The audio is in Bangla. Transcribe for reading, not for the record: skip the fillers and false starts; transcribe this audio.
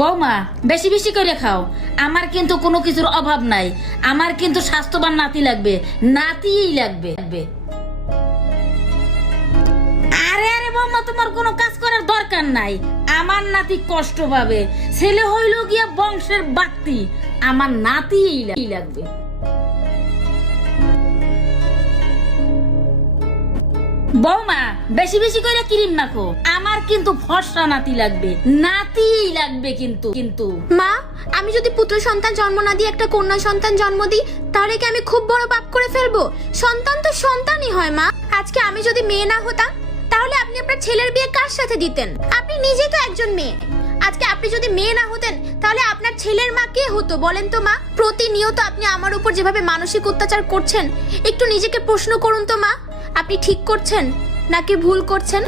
বৌমা বেশি বেশি করে খাও, আমার কিন্তু কোনো কিছুর অভাব নাই, আমার কিন্তু স্বাস্থ্যবান নাতি লাগবে, নাতিই লাগবে। আরে আরে বৌমা, তোমার কোনো কাজ করার দরকার নাই, আমার নাতি কষ্ট পাবে, ছেলে হইল গিয়া বংশের বাড়তি, আমার নাতিই লাগবে। বৌমা বেশি বেশি করে ক্রিম নাখো, আমার কিন্তু ফর্সা নাতি লাগবে, নাতিই লাগবে কিন্তু। কিন্তু মা, আমি যদি পুত্র সন্তান জন্ম না দিয়ে একটা কন্যা সন্তান জন্ম দিই, তাহলে কি আমি খুব বড় পাপ করে ফেলবো? সন্তান তো সন্তানই হয় মা। আজকে আমি যদি মেয়ে না হতাম, তাহলে আপনি আপনার ছেলের বিয়ে কার সাথে দিতেন? আপনি নিজে তো একজন মেয়ে। আজকে আপনি যদি মেয়ে না হতেন, তাহলে আপনার ছেলের মা কে হতো বলেন তো মা? প্রতিনিয়ত আপনি আমার উপর যেভাবে মানসিক অত্যাচার করছেন, একটু নিজেকে প্রশ্ন করুন তো মা, আপনি ঠিক করছেন নাকি ভুল করছেন?